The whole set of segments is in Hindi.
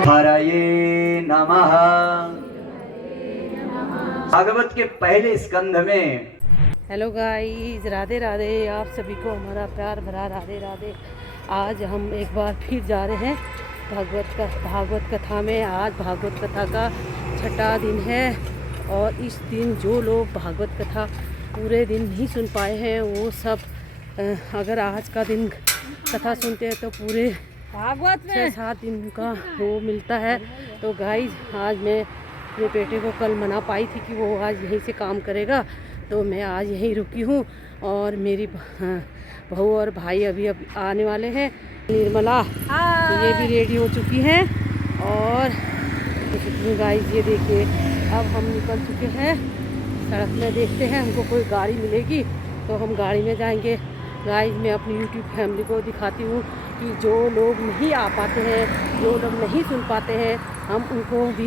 हरये नमः। भागवत के पहले स्कंध में। Hello guys, Radhe Radhe. आप सभी को हमारा प्यार भरा राधे राधे। आज हम एक बार फिर जा रहे हैं भागवत कथा में। आज भागवत कथा का छठा दिन है और इस दिन जो लोग भागवत कथा पूरे दिन नहीं सुन पाए हैं वो सब अगर आज का दिन कथा सुनते हैं तो पूरे भागवत में 6-7 दिन का वो मिलता है। तो गाइस, आज मैं अपने बेटे को कल मना पाई थी कि वो आज यहीं से काम करेगा, तो मैं आज यहीं रुकी हूँ और मेरी बहू और भाई अभी आने वाले हैं। निर्मला तो ये भी रेडी हो चुकी हैं और गाइस ये देखिए अब हम निकल चुके हैं सड़क में। देखते हैं हमको कोई गाड़ी मिलेगी तो हम गाड़ी में जाएंगे। गाइस, मैं अपनी यूट्यूब फैमिली को दिखाती हूँ कि जो लोग नहीं आ पाते हैं, जो लोग नहीं सुन पाते हैं, हम उनको भी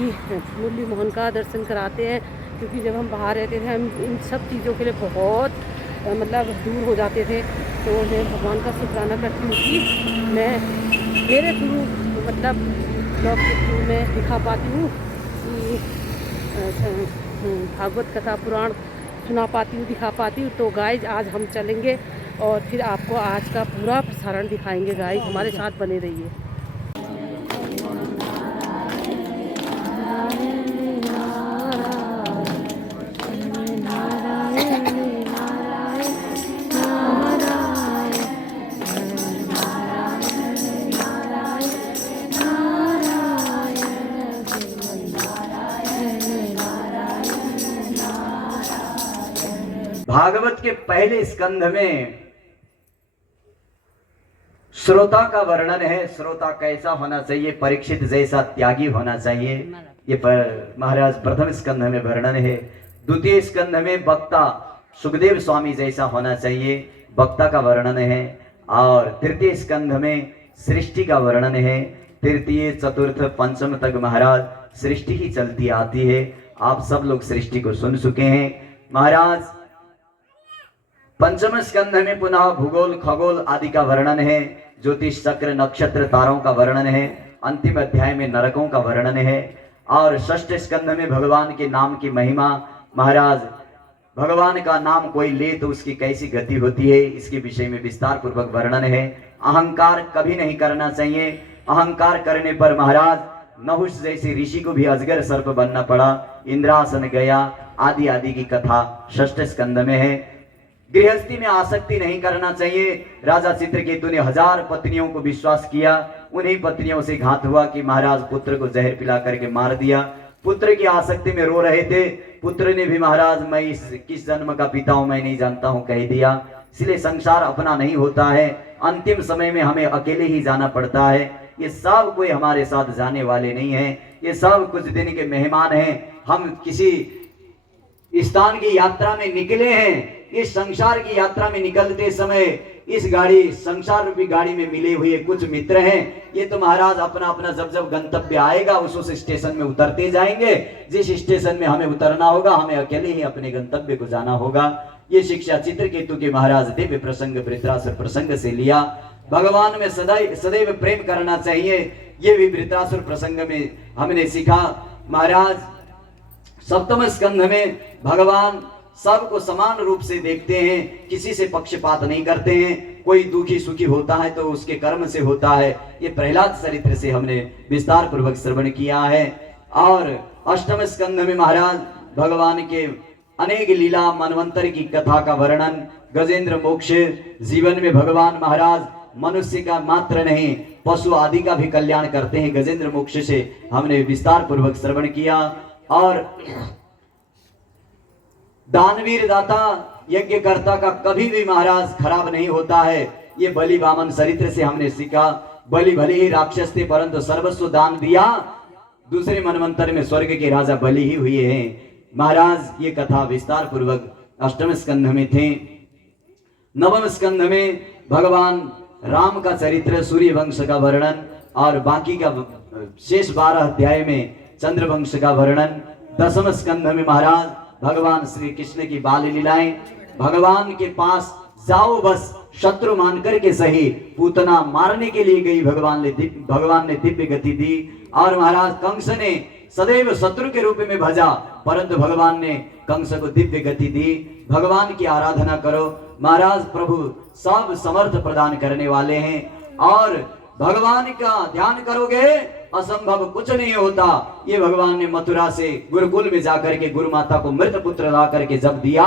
मुरली मोहन का दर्शन कराते हैं। क्योंकि जब हम बाहर रहते थे हम इन सब चीज़ों के लिए बहुत दूर हो जाते थे। तो मैं भगवान का शुक्राना करती हूँ कि मैं मेरे थ्रू ब्लॉग के थ्रू मैं दिखा पाती हूँ कि भागवत कथा पुराण सुना पाती हूँ, दिखा पाती हूँ। तो गाइज आज हम चलेंगे और फिर आपको आज का पूरा प्रसारण दिखाएंगे। गाइज हमारे साथ बने रहिए। भागवत के पहले स्कंध में श्रोता का वर्णन है। श्रोता कैसा होना चाहिए, परीक्षित जैसा त्यागी होना चाहिए, ये महाराज प्रथम स्कंध में वर्णन है। द्वितीय स्कंध में वक्ता सुखदेव स्वामी जैसा होना चाहिए, वक्ता का वर्णन है। और तृतीय स्कंध में सृष्टि का वर्णन है। तृतीय चतुर्थ पंचम तक महाराज सृष्टि ही चलती आती है। आप सब लोग सृष्टि को सुन चुके हैं। महाराज पंचम स्कंध में पुनः भूगोल खगोल आदि का वर्णन है। ज्योतिष चक्र नक्षत्र तारों का वर्णन है। अंतिम अध्याय में नरकों का वर्णन है। और षष्ठ स्कंध में भगवान के नाम की महिमा। महाराज भगवान का नाम कोई ले तो उसकी कैसी गति होती है, इसके विषय में विस्तार पूर्वक वर्णन है। अहंकार कभी नहीं करना चाहिए। अहंकार करने पर महाराज नहुष जैसे ऋषि को भी अजगर सर्प बनना पड़ा, इंद्रासन गया, आदि आदि की कथा षष्ठ स्कंध में है। गृहस्थी में आसक्ति नहीं करना चाहिए। राजा चित्रकेतु ने 1000 पत्नियों को विश्वास किया, उन्हीं पत्नियों से घात हुआ कि महाराज पुत्र को जहर पिला करके मार दिया। पुत्र की आसक्ति में रो रहे थे। पुत्र ने भी महाराज मैं किस जन्म का पिता हूं, मैं नहीं जानता हूं, कह दिया। इसलिए संसार अपना नहीं होता है, अंतिम समय में हमें अकेले ही जाना पड़ता है। ये सब कोई हमारे साथ जाने वाले नहीं है, ये सब कुछ दिन के मेहमान हैं। हम किसी स्थान की यात्रा में निकले हैं। इस संसार की यात्रा में निकलते समय इस संसार रूपी गाड़ी में मिले हुए कुछ मित्र हैं। ये तो महाराज अपना अपना जब जब गंतव्य आएगा उस स्टेशन में उतरते जाएंगे। जिस स्टेशन में हमें उतरना होगा हमें अकेले ही अपने गंतव्य को जाना होगा। ये शिक्षा चित्रकेतु के महाराज दिव्य प्रसंग वृत्रासुर प्रसंग से लिया। भगवान में सदैव प्रेम करना चाहिए, ये भी वृत्रासुर प्रसंग में हमने सीखा। महाराज सप्तम स्कंध में भगवान सबको समान रूप से देखते हैं, किसी से पक्षपात नहीं करते हैं। कोई दुखी सुखी होता है तो उसके कर्म से होता है। ये प्रहलाद चरित्र से हमने विस्तार पूर्वक श्रवण किया है। और अष्टम स्कंध में महाराज भगवान के अनेक लीला मनवंतर की कथा का वर्णन, गजेंद्र मोक्ष, जीवन में भगवान महाराज मनुष्य का मात्र नहीं पशु आदि का भी कल्याण करते हैं। गजेंद्र मोक्ष से हमने विस्तार पूर्वक श्रवण किया। और दानवीर दाता यज्ञकर्ता का कभी भी महाराज खराब नहीं होता है। ये बलि वामन चरित्र से हमने सीखा। बलि भले ही राक्षस थे परंतु सर्वस्व दान दिया। दूसरे मनवंतर में स्वर्ग के राजा बलि ही हुए हैं। महाराज ये कथा विस्तार पूर्वक अष्टम स्कंध में थे। नवम स्कंध में भगवान राम का चरित्र, सूर्य वंश का वर्णन और बाकी का शेष 12 अध्याय में चंद्रवंश का वर्णन। दसम स्कंध में महाराज भगवान श्री कृष्ण की बाल लीलाएं। भगवान के पास जाओ बस शत्रु मान करके सही पूतना मारने के लिए गई, भगवान ने दिव्य गति दी। और महाराज कंस ने सदैव शत्रु के रूप में भजा, परंतु भगवान ने कंस को दिव्य गति दी। भगवान की आराधना करो, महाराज प्रभु सब समर्थ प्रदान करने वाले हैं। और भगवान का ध्यान करोगे असंभव कुछ नहीं होता। ये भगवान ने मथुरा से गुरुकुल में जाकर के गुरु माता को मृत पुत्र ला करके जब दिया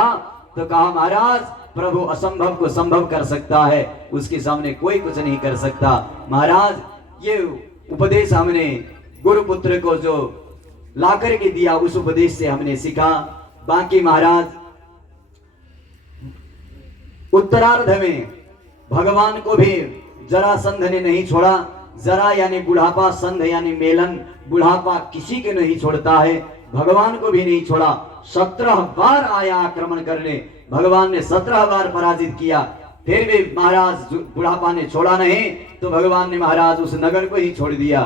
तो कहा महाराज प्रभु असंभव को संभव कर सकता है, उसके सामने कोई कुछ नहीं कर सकता। महाराज ये उपदेश हमने गुरुपुत्र को जो ला करके दिया उस उपदेश से हमने सीखा। बाकी महाराज उत्तरार्ध में भगवान को भी जरासंध ने नहीं छोड़ा। जरा यानी बुढ़ापा, संध यानी मेलन, बुढ़ापा किसी के नहीं छोड़ता है, भगवान को भी नहीं छोड़ा। 17 बार आया आक्रमण करने, भगवान ने 17 बार पराजित किया, फिर भी महाराज बुढ़ापा ने छोड़ा नहीं, तो भगवान ने महाराज उस नगर को ही छोड़ दिया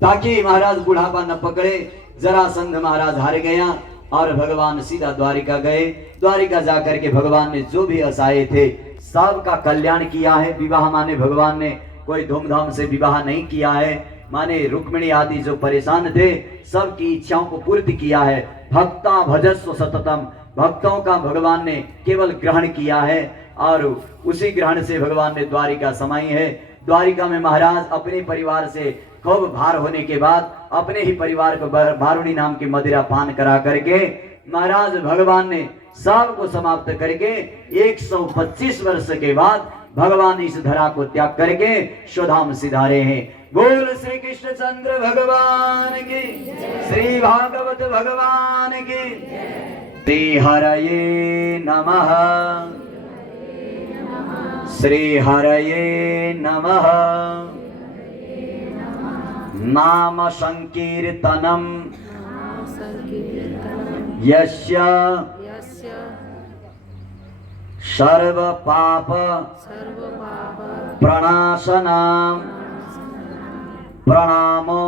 ताकि महाराज बुढ़ापा न पकड़े। जरासंध महाराज हार गया और भगवान सीधा द्वारिका गए। द्वारिका जाकर के भगवान ने जो भी आशाएं थे सबका कल्याण किया है। विवाह माने भगवान ने कोई धूमधाम से विवाह नहीं किया है, माने रुक्मिणी आदि जो परेशान थे सबकी इच्छाओं को पूर्ति किया है। भक्ता भजस्व सततम, भक्तों का भगवान ने केवल ग्रहण किया है और उसी ग्रहण से भगवान ने द्वारिका समाई है। द्वारिका में महाराज अपने परिवार से खूब भार होने के बाद अपने ही परिवार को बारुणी नाम की मदिरा पान करा करके महाराज भगवान ने सबको समाप्त करके 125 वर्ष के बाद भगवान इस धरा को त्याग करके स्वधाम सिधारे हैं। बोल श्री कृष्ण चंद्र भगवान की, श्री भागवत भगवान की। श्री हरये नमः, श्री हरये नमः। नाम संकीर्तनम यस्य सर्व पाप प्रणाशनाम प्रणामो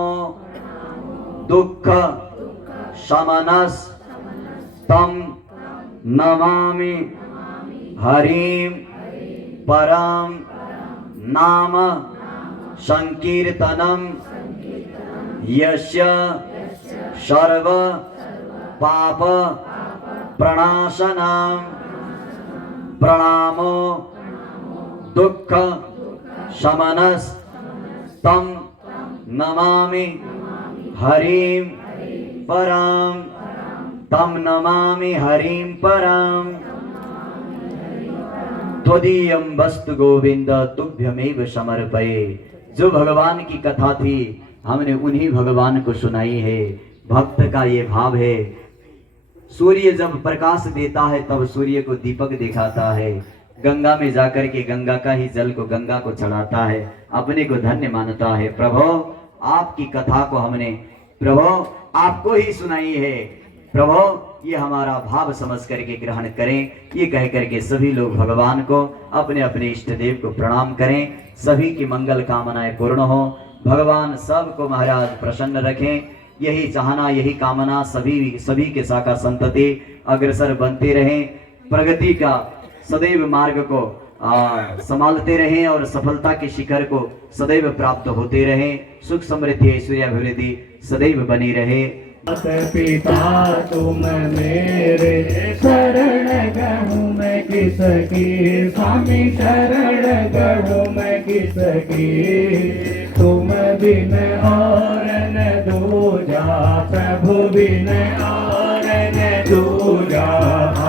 दुख शमनस तम नमामि हरिम परम। नाम संकीर्तनम यस्य सर्व पाप प्रणाशनाम प्रणामो दुख शमनस तम नमामि हरिम परम। तम नमामि हरिम परम। त्वदीयं वस्तु गोविंद तुभ्यमेव समर्पये। जो भगवान की कथा थी हमने उन्हीं भगवान को सुनाई है। भक्त का ये भाव है, सूर्य जब प्रकाश देता है तब सूर्य को दीपक दिखाता है, गंगा में जाकर के गंगा का ही जल को गंगा को चढ़ाता है, अपने को धन्य मानता है। प्रभु आपकी कथा को हमने प्रभु आपको ही सुनाई है, प्रभु ये हमारा भाव समझ करके ग्रहण करें। ये कह करके सभी लोग भगवान को अपने अपने इष्ट देव को प्रणाम करें। सभी की मंगल कामनाएं पूर्ण हो, भगवान सबको महाराज प्रसन्न रखें, यही चाहना यही कामना। सभी के शाखा संतति अग्रसर बनते रहें, प्रगति का सदैव मार्ग को संभालते रहें और सफलता के शिखर को सदैव प्राप्त होते रहें। सुख समृद्धि ऐश्वर्याभिवृद्धि सदैव बनी रहे। पिता तुम मेरे शरण गहूँ मैं किसकी, स्वामी शरण गहूँ मैं किसकी। तुम बिन और न दूजा, प्रभु बिन और न दूजा।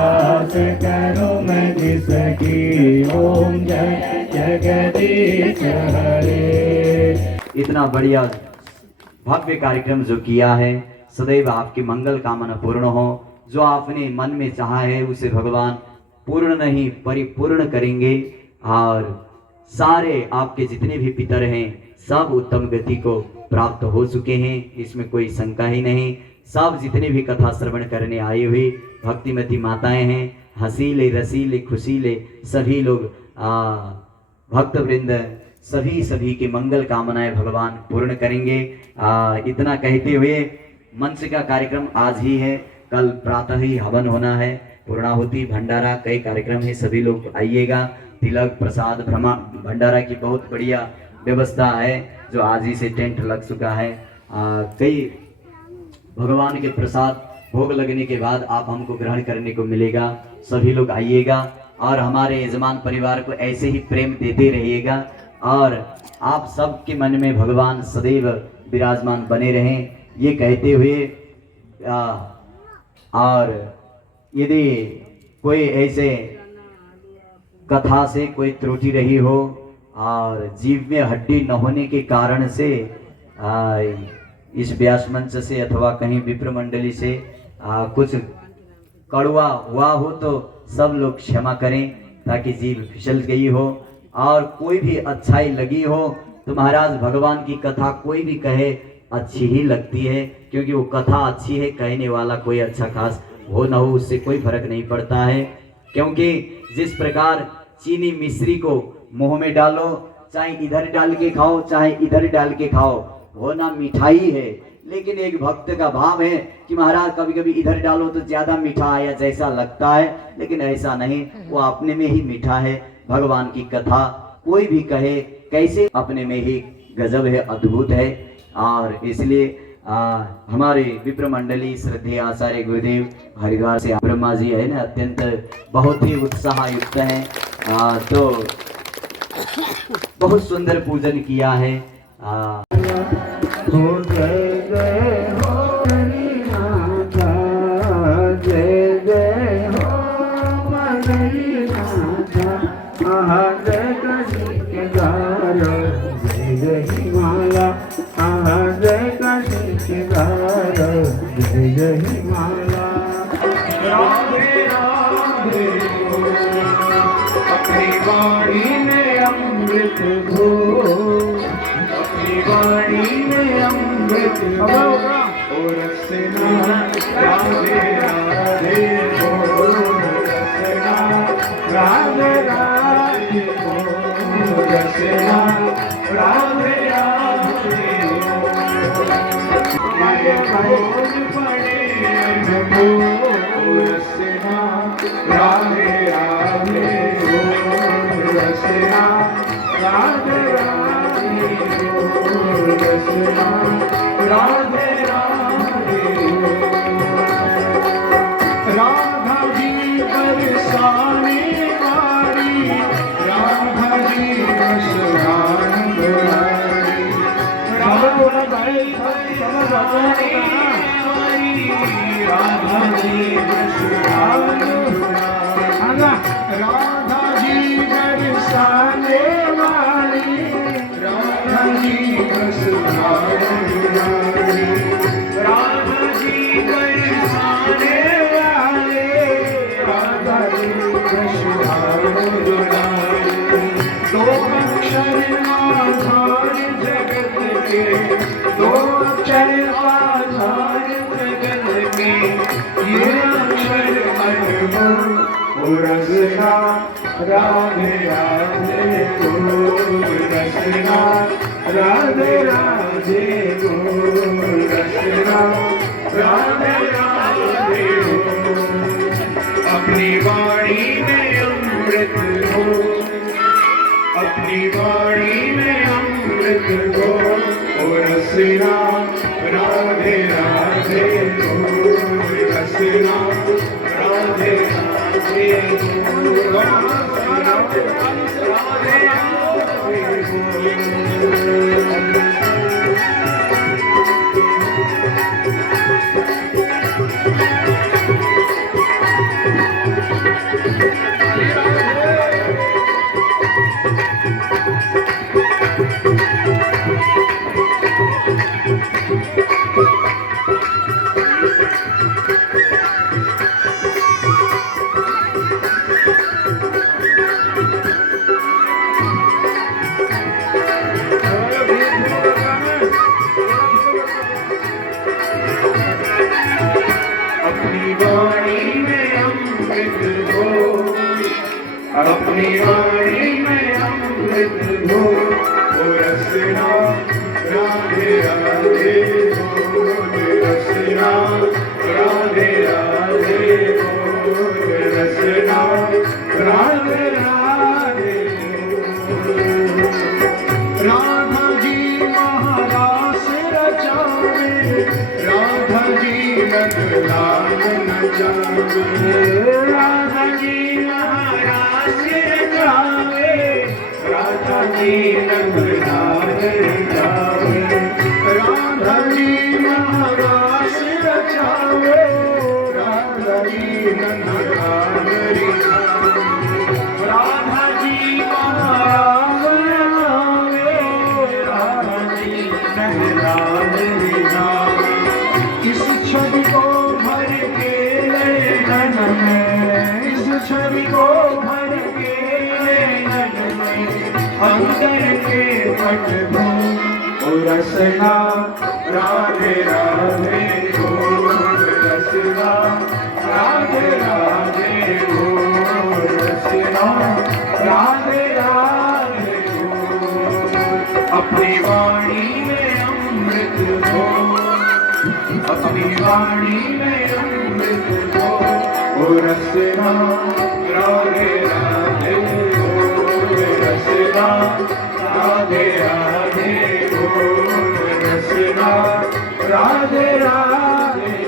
आस करूँ मैं जिसकी, ओम जय जगदीश हरे। इतना बढ़िया भव्य कार्यक्रम जो किया है, सदैव आपकी मंगल कामना पूर्ण हो। जो आपने मन में चाहा है उसे भगवान पूर्ण नहीं परिपूर्ण करेंगे। और सारे आपके जितने भी पितर हैं सब उत्तम गति को प्राप्त हो चुके हैं, इसमें कोई शंका ही नहीं। सब जितने भी कथा श्रवण करने आई हुई भक्तिमती माताएं हैं, हसीले रसीले खुशीले सभी लोग भक्त वृंद सभी की मंगल कामनाएं भगवान पूर्ण करेंगे। इतना कहते हुए मंच का कार्यक्रम आज ही है, कल प्रातः ही हवन होना है, पूर्णाहुति भंडारा कई कार्यक्रम है, सभी लोग आइएगा। तिलक प्रसाद भंडारा की बहुत बढ़िया व्यवस्था है, जो आज ही से टेंट लग चुका है। कई भगवान के प्रसाद भोग लगने के बाद आप हमको ग्रहण करने को मिलेगा। सभी लोग आइएगा और हमारे यजमान परिवार को ऐसे ही प्रेम देते रहिएगा और आप सबके मन में भगवान सदैव विराजमान बने रहें, ये कहते हुए और यदि कोई ऐसे कथा से कोई त्रुटि रही हो और जीव में हड्डी न होने के कारण से इस व्यास मंच से अथवा कहीं विप्र मंडली से कुछ कड़वा हुआ हो तो सब लोग क्षमा करें, ताकि जीव फिसल गई हो। और कोई भी अच्छाई लगी हो तो महाराज भगवान की कथा कोई भी कहे अच्छी ही लगती है, क्योंकि वो कथा अच्छी है, कहने वाला कोई अच्छा खास हो न हो उससे कोई फर्क नहीं पड़ता है। क्योंकि जिस प्रकार चीनी मिश्री को मुंह में डालो, चाहे इधर डाल के खाओ चाहे इधर डाल के खाओ, वो ना मिठाई है। लेकिन एक भक्त का भाव है कि महाराज कभी कभी इधर डालो तो ज्यादा मीठा आया जैसा लगता है, लेकिन ऐसा नहीं, वो अपने में ही मीठा है। भगवान की कथा कोई भी कहे कैसे अपने में ही गजब है, अद्भुत है। और इसलिए हमारे विप्र मंडली श्रद्धेय आचार्य गुरुदेव हरिद्वार से ब्रह्मा जी है ना, अत्यंत बहुत ही उत्साह युक्त है। तो बहुत सुंदर पूजन किया है। जय जय हो हरिनाथा, जय जय हो हरिनाथा, जय कशी के गारो, जय जय हिमाला, जय कशी के गारो, जय जय हिमाला। राधे राधे अपनी वाणी में अमृत घोल, अपनी वाणी में अमृत घोल, और रसना राधे राधे बोल, रसना राधे राधे बोल, रसना राधे राधे बोल, ये बोल पड़े बोल, रसना राधे राधे बोल, रसना राधे राधे बोल, रसना राधे राधे बोल। राधा जी बरसाने वाली, राधा जी बरसाने वाली, राधा जी बरसाने वाली, राधा जी बरसाने वाली, राधा जी बरसाने वाली, राधा जी बरसाने वाली, राधा जी बरसाने वाले, राधा जी बरसाने वाली। दो अक्षर आधार जगत के, दो अक्षर आधार जगत के, ये अक्षर अनमोल, रसना राधे राधे बोल, रसना राधे राधे बोल, रसना राधे राधे बोल। अपनी वाणी में अमृत हो, अपनी वाणी में अमृत हो, और रसना राधे राधे बोल, रसना राधे राधे बोल, राधे राधे बोल। रचावे राधा जी महाराज रचावे राधा जी रघुनाथ रचावे राधा जी महाराज रचावे राधा जी रघुनाथ रचावे राधा जी महाराज रचावे राधा जी रघुनाथ रचावे इस छवि को भर के नयन में इस छवि को भर के नयन में अंदर के पट भो ओ रसना राधे राधे ओ रसना राधे राधे ओ रसना राधे राधे ओ अपनी वाणी में अमृत हो अपनी वाणी में अमृत हो ओ रसना राधे राधे ओ रसना राधे राधे ओ रसना राधे राधे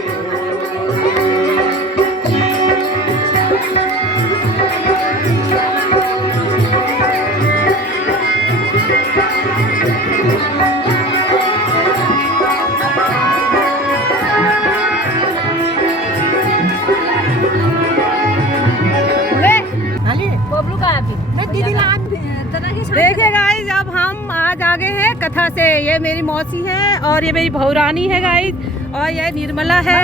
बबलू का अभी मैं दीदी देखिए गाइज, अब हम आज आगे हैं कथा से। ये मेरी मौसी है और ये मेरी भौरानी है गाइज, और ये निर्मला है।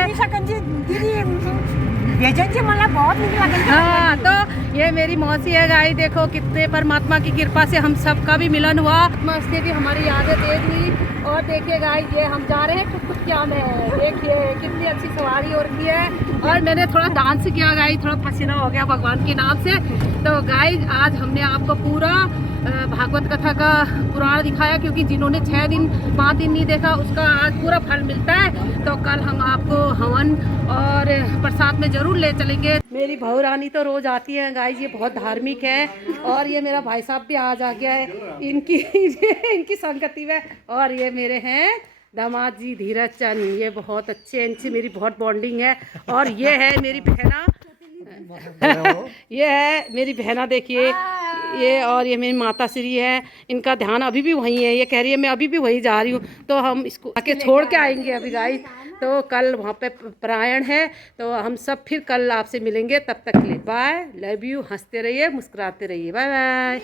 मला बहुत निक लगे। हाँ, तो ये मेरी मौसी है गाइज। देखो कितने परमात्मा की कृपा से हम सबका भी मिलन हुआ, मस्ती भी हमारी यादें देख ली। और देखिए गाइज, ये हम जा रहे हैं कुटकुटिया में। देखिए कितनी अच्छी सवारी हो रही है। और मैंने थोड़ा डांस किया गाइज, थोड़ा पसीना हो गया भगवान के नाम से। तो गाइज आज हमने आपको पूरा भागवत कथा का पुराण दिखाया, क्योंकि जिन्होंने 6 दिन 5 दिन नहीं देखा उसका आज पूरा फल मिलता है। तो कल हम आपको हवन और प्रसाद में जरूर ले चलेंगे। मेरी भौरानी तो रोज आती है गाइज, ये बहुत धार्मिक है। और ये मेरा भाई साहब भी आज आ गया है इनकी इनकी संगति में। और ये मेरे हैं दामाद जी धीरज चंद, ये बहुत अच्छे, इनसे मेरी बहुत बॉन्डिंग है। और ये है मेरी बहना ये है मेरी बहना, देखिए ये। और ये मेरी माता श्री है, इनका ध्यान अभी भी वहीं है। ये कह रही है मैं अभी भी वहीं जा रही हूँ, तो हम इसको आके छोड़ के आएंगे अभी गाइस। तो कल वहाँ पे प्रायण है, तो हम सब फिर कल आपसे मिलेंगे। तब तक के लिए बाय, लव यू, हंसते रहिए, मुस्कुराते रहिए, बाय बाय।